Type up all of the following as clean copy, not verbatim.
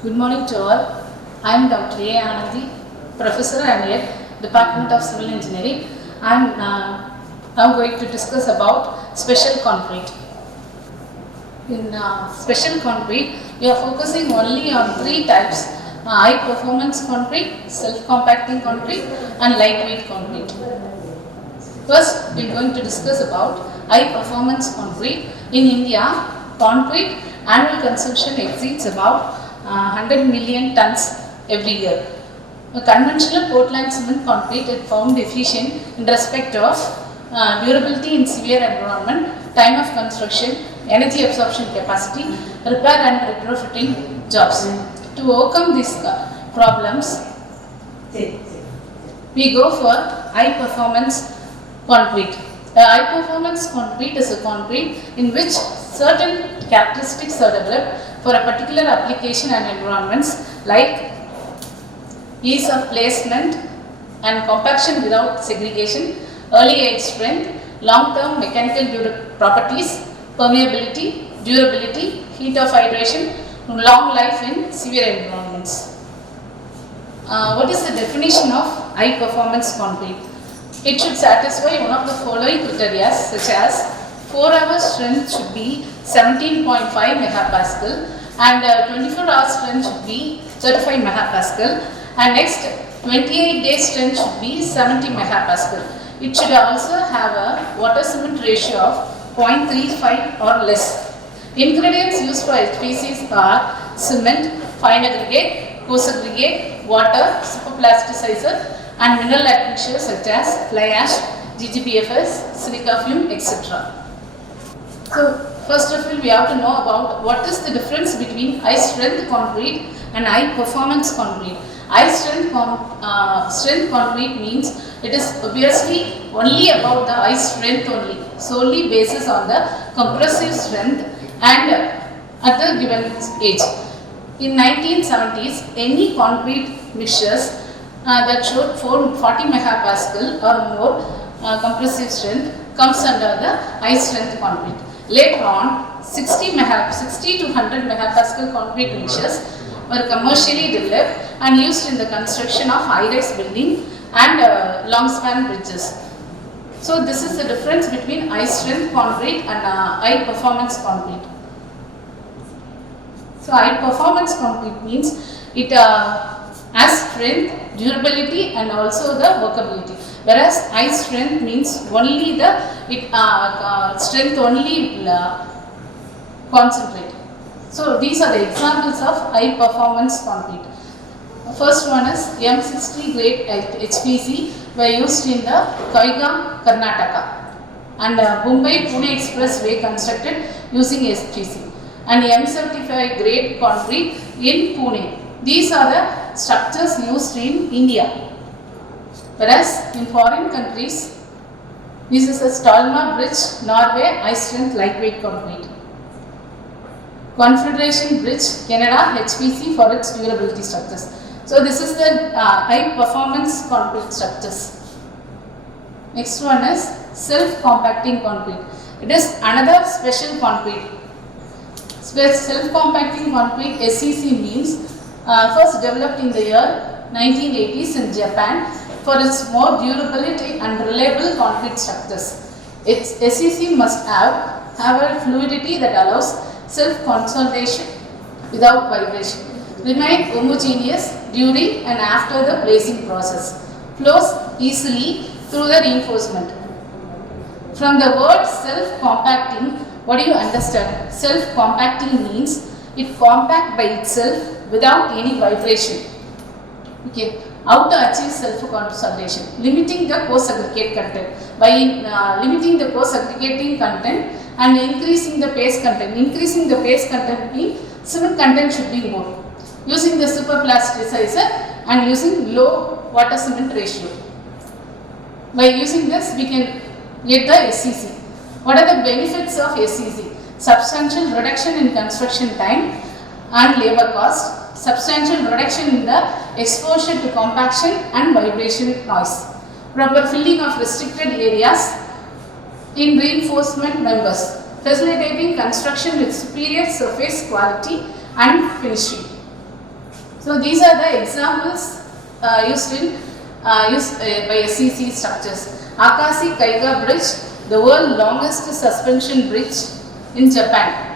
Good morning to all. I am Dr. Ananthi, Professor and Head, Department of Civil Engineering. I am now going to discuss about special concrete. In special concrete, we are focusing only on three types: high performance concrete, self-compacting concrete, and lightweight concrete. First, we are going to discuss about high performance concrete. In India, concrete annual consumption exceeds about 100 million tons every year. A conventional Portland cement concrete is found efficient in respect of durability in severe environment, time of construction, energy absorption capacity, repair and retrofitting jobs. To overcome these problems, we go for high performance concrete. A high performance concrete is a concrete in which certain characteristics are developed for a particular application and environments, like ease of placement and compaction without segregation, early age strength, long-term mechanical properties, permeability, durability, heat of hydration, long life in severe environments. What is the definition of high performance concrete? It should satisfy one of the following criteria, such as 4-hour strength should be 17.5 megapascal and 24-hour strength should be 35 megapascal, and next 28-day strength should be 70 megapascal. It should also have a water cement ratio of 0.35 or less. Ingredients used for HPCs are cement, fine aggregate, coarse aggregate, water, superplasticizer, and mineral admixtures such as fly ash, GGBFS, silica fume, etc. So, first of all, we have to know about what is the difference between high strength concrete and high performance concrete. High strength concrete means it is obviously only about the high strength only, solely basis on the compressive strength and at the given age. In 1970s, any concrete mixtures that showed 40 megapascal or more compressive strength comes under the high strength concrete. Later on, 60 to 100 megapascal concrete mixtures were commercially developed and used in the construction of high-rise building and long-span bridges. So, this is the difference between high-strength concrete and high-performance concrete. So, high-performance concrete means it has strength, durability, and also the workability. Whereas high strength means only the strength only concentrate. So these are the examples of high performance concrete. The first one is M60 grade HPC were used in the Koigam, Karnataka, and Mumbai-Pune Expressway constructed using HPC, and M75 grade concrete in Pune. These are the structures used in India. Whereas in foreign countries, this is a Stolma Bridge, Norway, high strength lightweight concrete. Confederation Bridge, Canada, HPC for its durability structures. So this is the high performance concrete structures. Next one is self-compacting concrete. It is another special concrete. Self-compacting concrete SCC means first developed in the year 1980s in Japan for its more durability and reliable concrete structures. Its SCC must have a fluidity that allows self-consolidation without vibration, remain homogeneous during and after the bracing process, flows easily through the reinforcement. From the word self-compacting, what do you understand? Self-compacting means it compacts by itself without any vibration. Okay. How to achieve self-consolidation? Limiting the coarse aggregate content. By limiting the coarse aggregating content and increasing the paste content. Increasing the paste content means cement content should be more. Using the superplasticizer and using low water cement ratio. By using this, we can get the SCC. What are the benefits of SCC? Substantial reduction in construction time and labor cost. Substantial reduction in the exposure to compaction and vibration noise. Proper filling of restricted areas in reinforcement members. Facilitating construction with superior surface quality and finishing. So these are the examples used by SEC structures. Akasi Kaiga Bridge, the world's longest suspension bridge in Japan.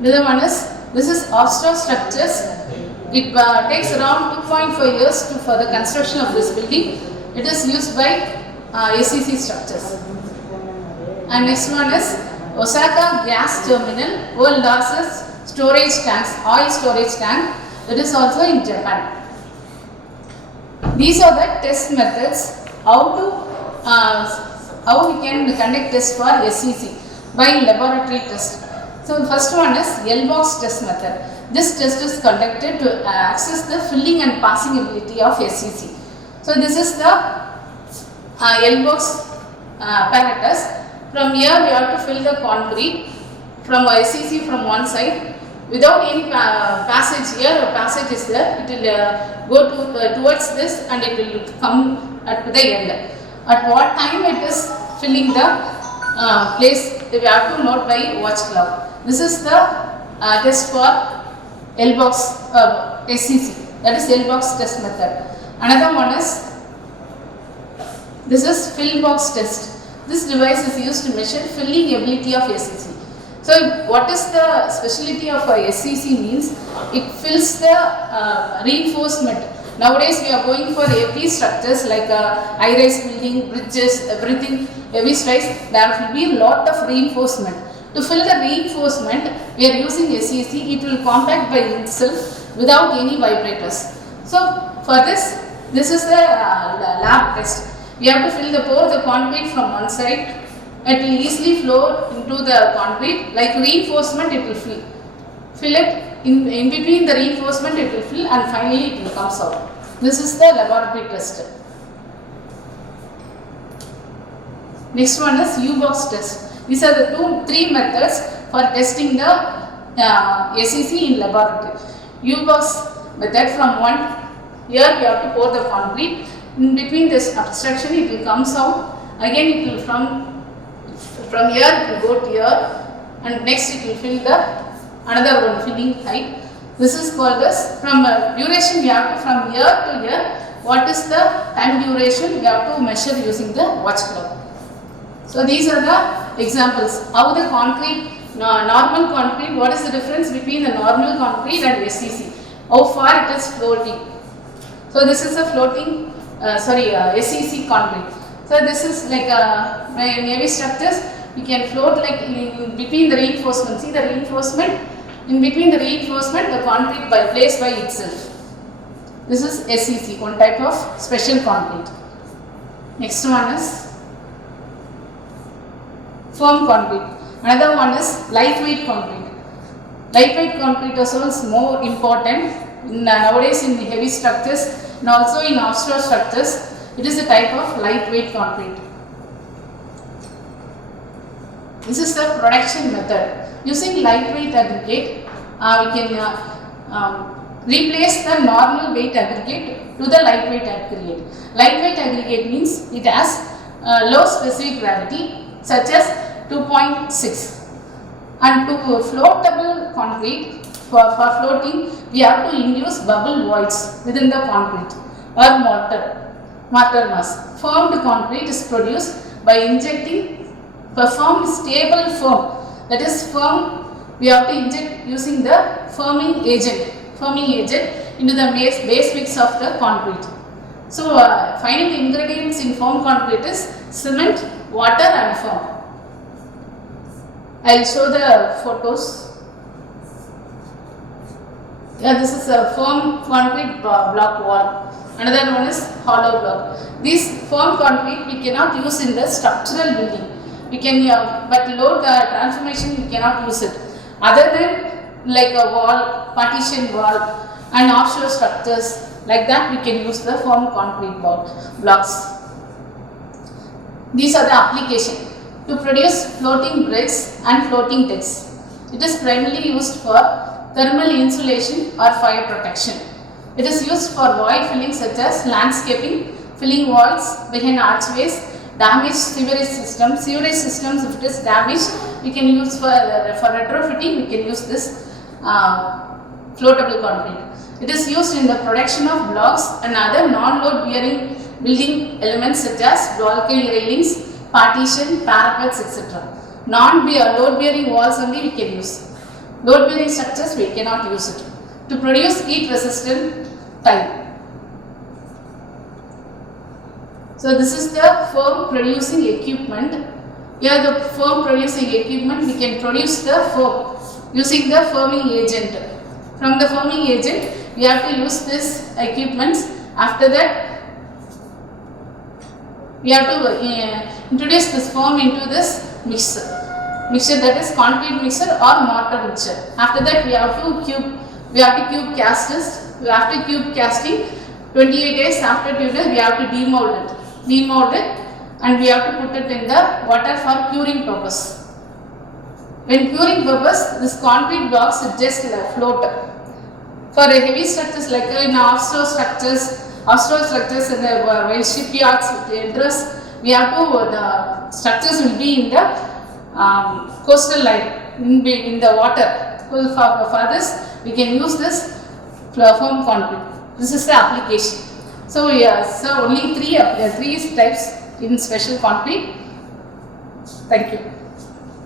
Another one is, this is offshore structures. It takes around 2.5 years for the construction of this building. It is used by SEC structures. And next one is Osaka Gas Terminal, world largest storage tanks, oil storage tank. It is also in Japan. These are the test methods how we can conduct test for SEC by laboratory test. So first one is L-box test method. This test is conducted to assess the filling and passing ability of SEC. So this is the L-box apparatus. From here we have to fill the concrete from SEC from one side. Without any passage here, a passage is there, it will go towards this and it will come at the end. At what time it is filling the place, we have to note by watch clock. This is the test for L-box SEC, that is L-box test method. Another one is, this is fill box test. This device is used to measure filling ability of SEC. So what is the speciality of SEC means, it fills the reinforcement. Nowadays we are going for heavy structures like high-rise building, bridges, everything heavy structures, there will be a lot of reinforcement. To fill the reinforcement, we are using SEC, it will compact by itself without any vibrators. So for this is the lab test. We have to pour the concrete from one side. It will easily flow into the concrete, like reinforcement it will fill it, in between the reinforcement it will fill and finally it will come out. This is the laboratory test. Next one is U-box test. These are the three methods for testing the SEC in laboratory. U-box method, from one, here we have to pour the concrete, in between this obstruction it will come out, again it will from here it will go to here, and next it will fill the another one filling height. This is called as, from duration we have to, from here to here, what is the time duration we have to measure using the watch clock. So these are the examples. How the concrete, normal concrete, what is the difference between the normal concrete and SEC? How far it is floating. So this is a floating, SEC concrete. So this is like in heavy structures, we can float like in between the reinforcement. See the reinforcement? In between the reinforcement, the concrete placed by itself. This is SEC, one type of special concrete. Next one is firm concrete. Another one is lightweight concrete. Lightweight concrete also is more important nowadays in heavy structures and also in offshore structures. It is a type of lightweight concrete. This is the production method. Using lightweight aggregate, we can replace the normal weight aggregate to the lightweight aggregate. Lightweight aggregate means it has low specific gravity such as 2.6. And to floatable concrete, for floating, we have to induce bubble voids within the concrete or mortar mass. Formed concrete is produced by injecting performed stable foam. That is firm, we have to inject using the firming agent into the base mix of the concrete. So final ingredients in firm concrete is cement, water and foam. I will show the photos. Yeah, this is a firm concrete block wall. Another one is hollow block. This firm concrete we cannot use in the structural building. We can, but load transformation we cannot use it. Other than like a wall, partition wall and offshore structures, like that we can use the firm concrete blocks. These are the application to produce floating bricks and floating decks. It is primarily used for thermal insulation or fire protection. It is used for void filling such as landscaping, filling voids behind archways, damaged sewerage systems. Sewerage systems, if it is damaged, we can use for retrofitting, we can use this floatable concrete. It is used in the production of blocks and other non-load bearing building elements such as balcony railings, partition, parapets, etc. Non-load bearing walls only we can use. Load bearing structures we cannot use it. To produce heat resistant tile. So this is the foam producing equipment. Here the foam producing equipment, we can produce the foam using the foaming agent. From the foaming agent we have to use this equipments. After that we have to introduce this foam into this mixture that is concrete mixture or mortar mixture. After that we have to cube cast this. We have to cube casting. 28 days after 2 days we have to demold it and we have to put it in the water for curing purpose. When curing purpose, this concrete blocks it just float. For heavy structures like in offshore structures in the shipyards with interest, we have to the structures will be in the coastal line in the water. For this we can use this foam concrete. This is the application. So only three types in special concrete. Thank you.